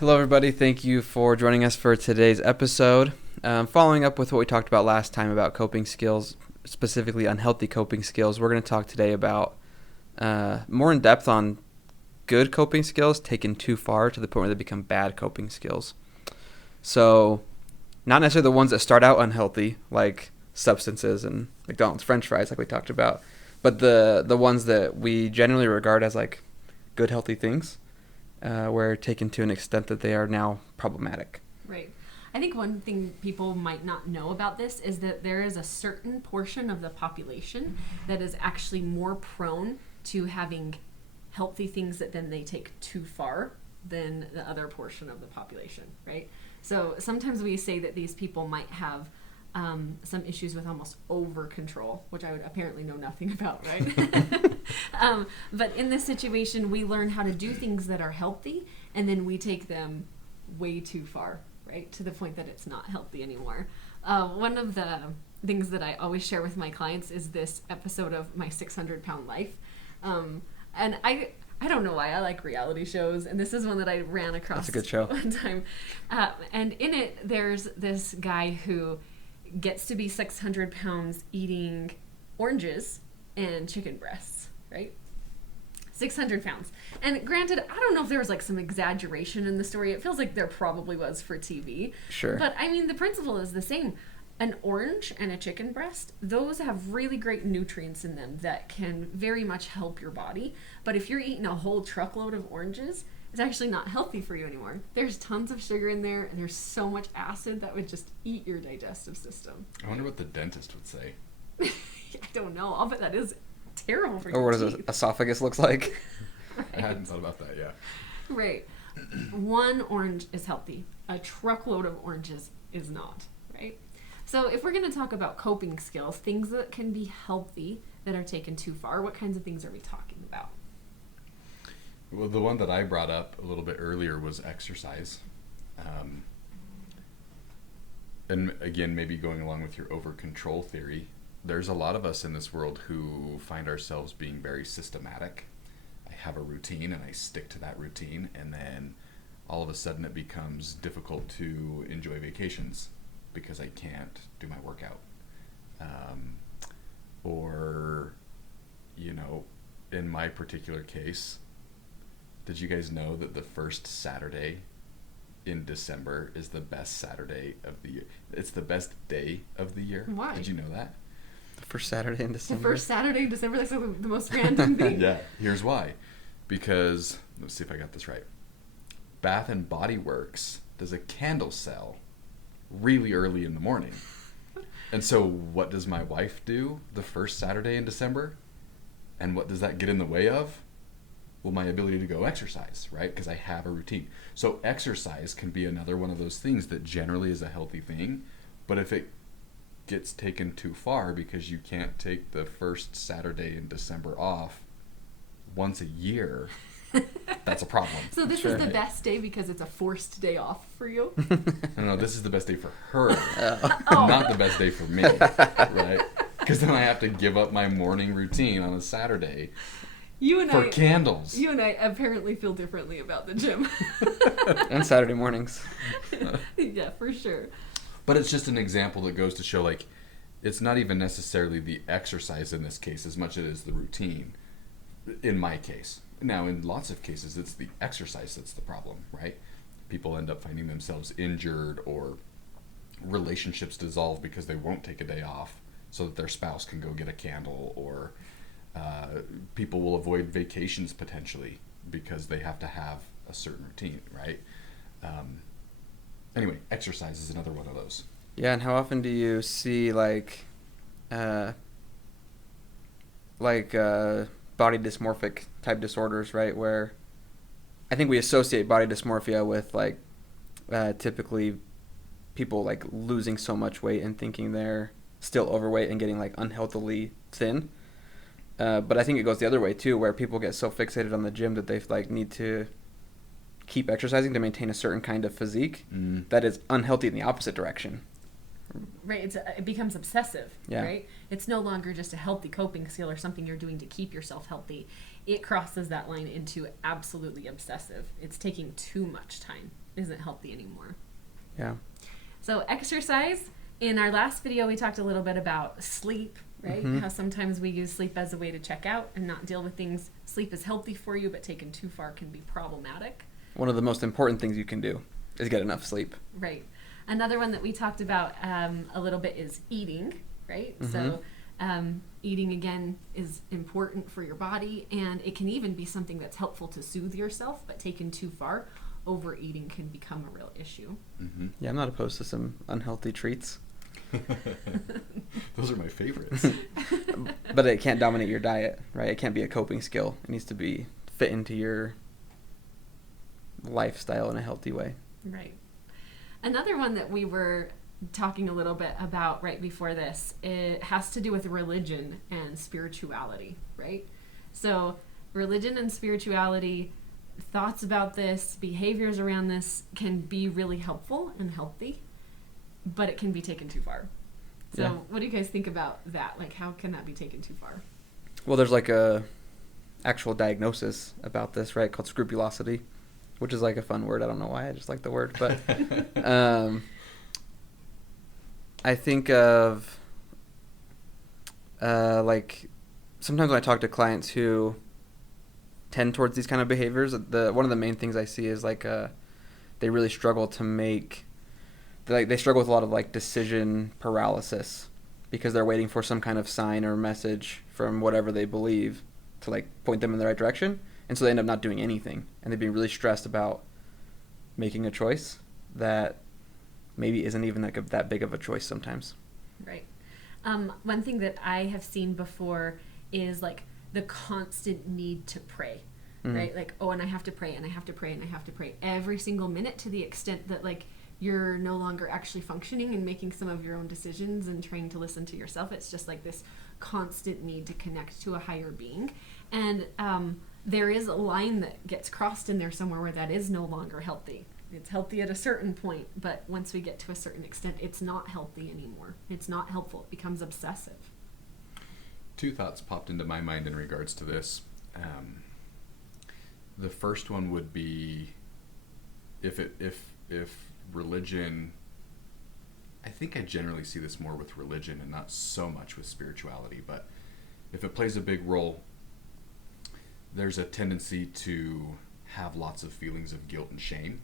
Hello, everybody. Thank you for joining us for today's episode. Following up with what we talked about last time about coping skills, specifically unhealthy coping skills, we're going to talk today about more in depth on good coping skills taken too far to the point where they become bad coping skills. So, not necessarily the ones that start out unhealthy, like substances and McDonald's French fries, like we talked about, but the ones that we generally regard as like good, healthy things. Where taken to an extent that they are now problematic. Right. I think one thing people might not know about this is that there is a certain portion of the population that is actually more prone to having healthy things that then they take too far than the other portion of the population, right? So sometimes we say that these people might have some issues with almost over control, which I would apparently know nothing about, right? But in this situation, we learn how to do things that are healthy, and then we take them way too far, right? To the point that it's not healthy anymore. One of the things that I always share with my clients is this episode of My 600-Pound Life. And I don't know why I like reality shows, and this is one that I ran across. That's a good show. One time. And in it, there's this guy who gets to be 600 pounds eating oranges and chicken breasts, right? 600 pounds. And granted, I don't know if there was like some exaggeration in the story. It feels like there probably was for TV. Sure. But I mean, the principle is the same. An orange and a chicken breast, those have really great nutrients in them that can very much help your body. But if you're eating a whole truckload of oranges, it's actually not healthy for you anymore. There's tons of sugar in there, and there's so much acid that would just eat your digestive system. I wonder what the dentist would say. I don't know. I'll bet that is terrible for Or your what teeth. does an esophagus looks like? Right. I hadn't thought about that yet. Right. One orange is healthy. A truckload of oranges is not, right? So if we're going to talk about coping skills, things that can be healthy that are taken too far, what kinds of things are we talking about? Well, the one that I brought up a little bit earlier was exercise. And again, maybe going along with your over-control theory, there's a lot of us in this world who find ourselves being very systematic. I have a routine and I stick to that routine, and then all of a sudden it becomes difficult to enjoy vacations because I can't do my workout. Or, in my particular case, did you guys know that the first Saturday in December is the best Saturday of the year? It's the best day of the year. Why? Did you know that? The first Saturday in The December. first Saturday in December, that's like the most random thing. Yeah. Here's why. Because, let's see if I got this right. Bath and Body Works does a candle sale really early in the morning. And so what does my wife do the first Saturday in December? And what does that get in the way of? Well, my ability to go exercise, right? Because I have a routine. So exercise can be another one of those things that generally is a healthy thing. But if it gets taken too far because you can't take the first Saturday in December off once a year, that's a problem. So this Sure. is the best day because it's a forced day off for you? No, this is the best day for her, Oh. not the best day for me, right? Because then I have to give up my morning routine on a Saturday You and for I candles. You and I apparently feel differently about the gym. And Saturday mornings. Yeah, for sure. But it's just an example that goes to show, like, it's not even necessarily the exercise in this case as much as it is the routine, in my case. Now, in lots of cases, it's the exercise that's the problem, right? People end up finding themselves injured, or relationships dissolve because they won't take a day off so that their spouse can go get a candle, or people will avoid vacations potentially because they have to have a certain routine, right? Anyway, exercise is another one of those. Yeah, and how often do you see like body dysmorphic type disorders, right? Where I think we associate body dysmorphia with like typically people like losing so much weight and thinking they're still overweight and getting like unhealthily thin. But I think it goes the other way too, where people get so fixated on the gym that they like need to keep exercising to maintain a certain kind of physique that is unhealthy in the opposite direction. Right, it becomes obsessive, Yeah. right? It's no longer just a healthy coping skill or something you're doing to keep yourself healthy. It crosses that line into absolutely obsessive. It's taking too much time, isn't healthy anymore. Yeah. So exercise. In our last video, we talked a little bit about sleep, right? Mm-hmm. How sometimes we use sleep as a way to check out and not deal with things. Sleep is healthy for you, but taken too far can be problematic. One of the most important things you can do is get enough sleep. Right. Another one that we talked about a little bit is eating, right? Mm-hmm. So eating, again, is important for your body, and it can even be something that's helpful to soothe yourself, but taken too far, overeating can become a real issue. Mm-hmm. Yeah, I'm not opposed to some unhealthy treats. Those are my favorites. But it can't dominate your diet, right? It can't be a coping skill. It needs to be fit into your lifestyle in a healthy way. Right. Another one that we were talking a little bit about right before this, it has to do with religion and spirituality, right? So religion and spirituality, thoughts about this, behaviors around this can be really helpful and healthy, but it can be taken too far. So Yeah. what do you guys think about that? Like, how can that be taken too far? Well, there's like a actual diagnosis about this, right, called scrupulosity, which is like a fun word. I don't know why. I just like the word. But I think of like sometimes when I talk to clients who tend towards these kind of behaviors, one of the main things I see is like they really struggle to make, they struggle with a lot of like decision paralysis because they're waiting for some kind of sign or message from whatever they believe to like point them in the right direction, and so they end up not doing anything, and they'd be really stressed about making a choice that maybe isn't even like that big of a choice sometimes. Right. One thing that I have seen before is like the constant need to pray, right? Like, oh, and I have to pray, and I have to pray, and I have to pray every single minute, to the extent that like you're no longer actually functioning and making some of your own decisions and trying to listen to yourself. It's just like this constant need to connect to a higher being. And there is a line that gets crossed in there somewhere where that is no longer healthy. It's healthy at a certain point, but once we get to a certain extent, it's not healthy anymore. It's not helpful. It becomes obsessive. Two thoughts popped into my mind in regards to this. The first one would be if religion, I think I generally see this more with religion and not so much with spirituality, but if it plays a big role, there's a tendency to have lots of feelings of guilt and shame.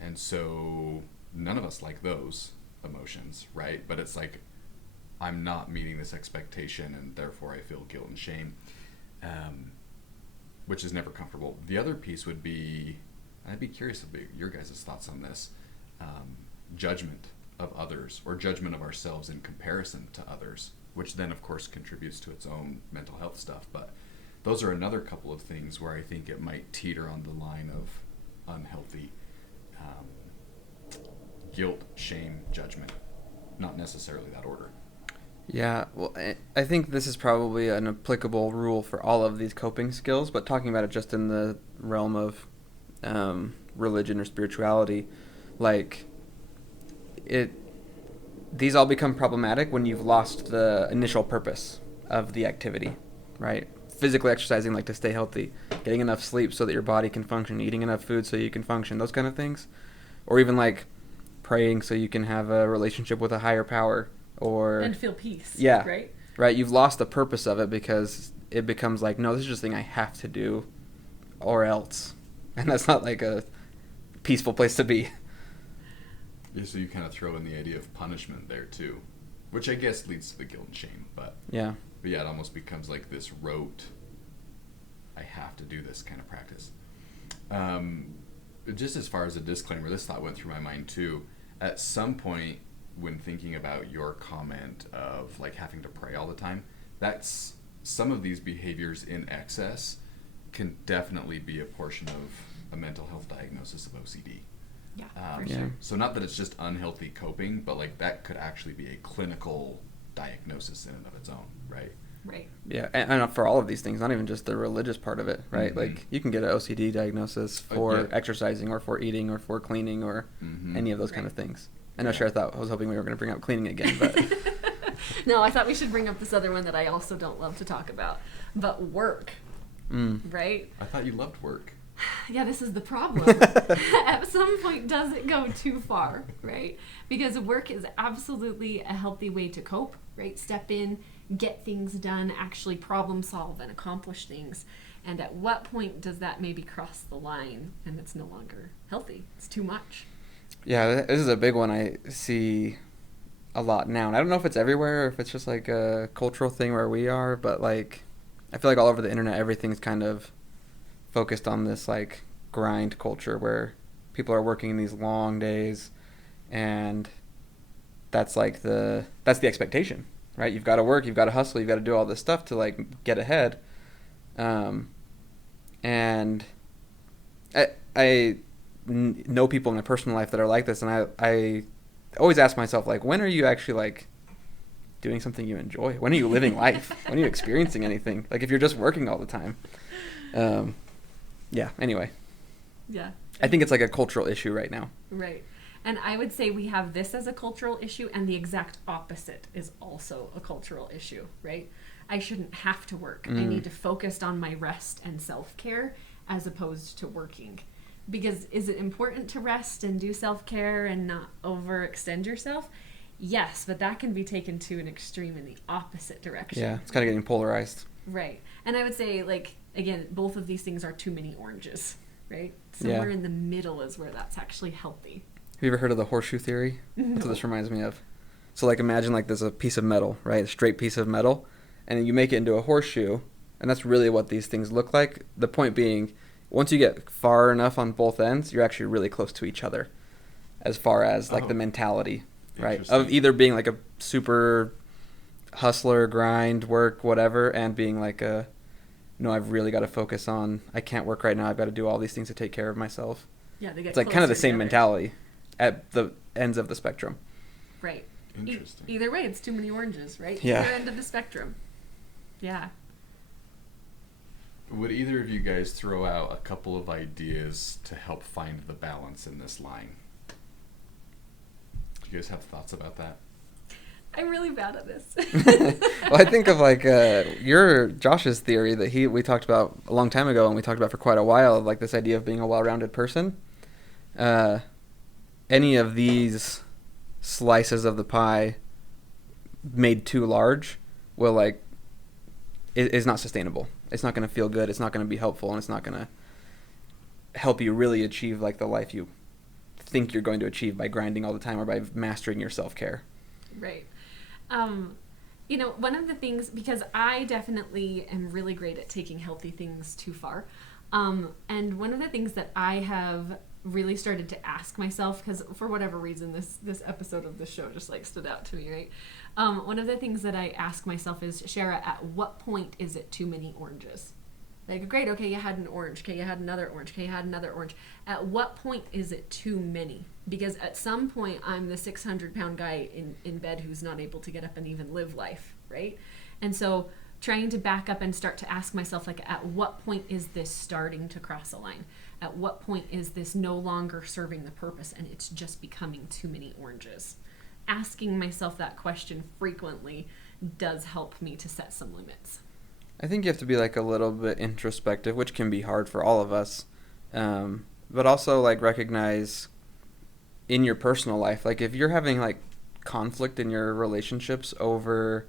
And so none of us like those emotions, right? But it's like, I'm not meeting this expectation, and therefore I feel guilt and shame, which is never comfortable. The other piece would be, and I'd be curious about your guys' thoughts on this, judgment of others, or judgment of ourselves in comparison to others, which then of course contributes to its own mental health stuff. But those are another couple of things where I think it might teeter on the line of unhealthy guilt, shame, judgment, not necessarily that order. Yeah, well, I think this is probably an applicable rule for all of these coping skills, but talking about it just in the realm of religion or spirituality, like these all become problematic when you've lost the initial purpose of the activity, right? Physically exercising, like to stay healthy, getting enough sleep so that your body can function, eating enough food so you can function, those kind of things. Or even like praying so you can have a relationship with a higher power, or and feel peace. Yeah. Right? Right, you've lost the purpose of it because it becomes like, no, this is just a thing I have to do or else. And that's not like a peaceful place to be. Yeah, so you kind of throw in the idea of punishment there too, which I guess leads to the guilt and shame. But yeah, it almost becomes like this rote, I have to do this kind of practice. Just as far as a disclaimer, this thought went through my mind too. At some point, when thinking about your comment of like having to pray all the time, that's some of these behaviors in excess can definitely be a portion of a mental health diagnosis of OCD. Yeah, for sure. So not that it's just unhealthy coping, but like that could actually be a clinical diagnosis in and of its own, right? Right. Yeah, and for all of these things, not even just the religious part of it, right? Mm-hmm. Like you can get an OCD diagnosis for yeah. exercising or for eating or for cleaning or any of those kind of things. I know, Cher, I was hoping we were going to bring up cleaning again, but No, I thought we should bring up this other one that I also don't love to talk about, but work, right? I thought you loved work. Yeah, this is the problem. At some point, does it go too far, right? Because work is absolutely a healthy way to cope, right? Step in, get things done, actually problem solve and accomplish things. And at what point does that maybe cross the line and it's no longer healthy? It's too much. Yeah, this is a big one I see a lot now. And I don't know if it's everywhere or if it's just like a cultural thing where we are, but like I feel like all over the internet everything's kind of focused on this like grind culture where people are working these long days, and that's the expectation, right? You've got to work, you've got to hustle, you've got to do all this stuff to like get ahead. And I know people in my personal life that are like this, and I always ask myself, like, when are you actually like doing something you enjoy? When are you living life? When are you experiencing anything? Like if you're just working all the time. Yeah, anyway. Yeah. I think it's like a cultural issue right now. Right. And I would say we have this as a cultural issue, and the exact opposite is also a cultural issue, right? I shouldn't have to work. I need to focus on my rest and self-care as opposed to working. Because is it important to rest and do self-care and not overextend yourself? Yes, but that can be taken to an extreme in the opposite direction. Yeah, it's kind of getting polarized. Right. And I would say, like, again, both of these things are too many oranges, right? Somewhere in the middle is where that's actually healthy. Have you ever heard of the horseshoe theory? No. That's what this reminds me of. So, like, imagine, like, there's a piece of metal, right? A straight piece of metal. And then you make it into a horseshoe. And that's really what these things look like. The point being, once you get far enough on both ends, you're actually really close to each other as far as, like, the mentality, right? Of either being, like, a super hustler, grind, work, whatever, and being, like, no, I've really got to focus on, I can't work right now. I've got to do all these things to take care of myself. Yeah, they get It's, like, kind of the same together. mentality at the ends of the spectrum. Right. Interesting. Either way, it's too many oranges, right? Yeah. Either end of the spectrum. Yeah. Would either of you guys throw out a couple of ideas to help find the balance in this line? Do you guys have thoughts about that? I'm really bad at this. Well, I think of like Josh's theory that we talked about a long time ago, and we talked about for quite a while, like this idea of being a well-rounded person. Any of these slices of the pie made too large will is not sustainable. It's not going to feel good. It's not going to be helpful, and it's not going to help you really achieve like the life you think you're going to achieve by grinding all the time or by mastering your self-care. Right. One of the things, because I definitely am really great at taking healthy things too far. And one of the things that I have really started to ask myself, because for whatever reason, this episode of the show just like stood out to me, right? One of the things that I ask myself is, Shara, at what point is it too many oranges? Like, great, okay, you had an orange, okay, you had another orange, okay, you had another orange. At what point is it too many? Because at some point, I'm the 600-pound guy in bed who's not able to get up and even live life, right? And so trying to back up and start to ask myself, like, at what point is this starting to cross a line? At what point is this no longer serving the purpose and it's just becoming too many oranges? Asking myself that question frequently does help me to set some limits. I think you have to be like a little bit introspective, which can be hard for all of us. But also like recognize in your personal life, like if you're having like conflict in your relationships over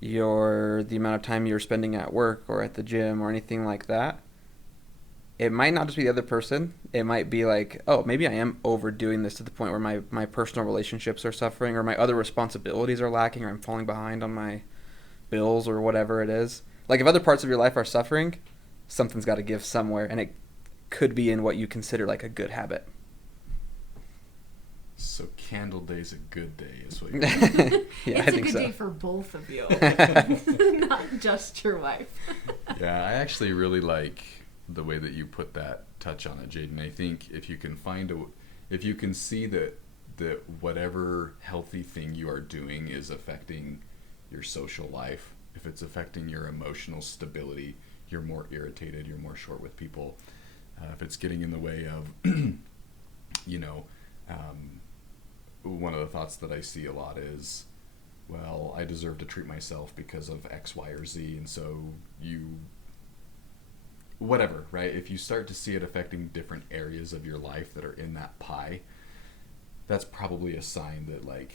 the amount of time you're spending at work or at the gym or anything like that, it might not just be the other person. It might be like, oh, maybe I am overdoing this to the point where my personal relationships are suffering or my other responsibilities are lacking or I'm falling behind on my bills or whatever it is. Like if other parts of your life are suffering, something's got to give somewhere, and it could be in what you consider like a good habit. So candle day's a good day is what you're Yeah, It's I think a good so. day for both of you, not just your wife. Yeah, I actually really like the way that you put that touch on it, Jaden. I think if you can see that whatever healthy thing you are doing is affecting your social life, if it's affecting your emotional stability, you're more irritated, you're more short with people. If it's getting in the way of, one of the thoughts that I see a lot is, well, I deserve to treat myself because of X, Y, or Z, and so you whatever, right? If you start to see it affecting different areas of your life that are in that pie, that's probably a sign that like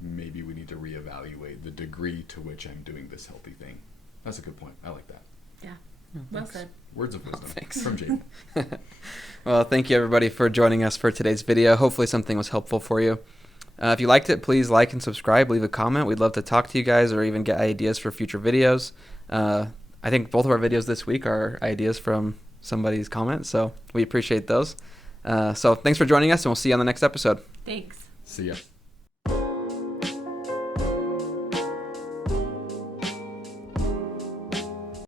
maybe we need to reevaluate the degree to which I'm doing this healthy thing. That's a good point. I like that. Yeah. Oh, Well thanks. said. Words of wisdom Thanks. from Jaden. Well, thank you everybody for joining us for today's video. Hopefully something was helpful for you. If you liked it, please like and subscribe, leave a comment. We'd love to talk to you guys or even get ideas for future videos. I think both of our videos this week are ideas from somebody's comments, so we appreciate those. So thanks for joining us, and we'll see you on the next episode. Thanks. See ya.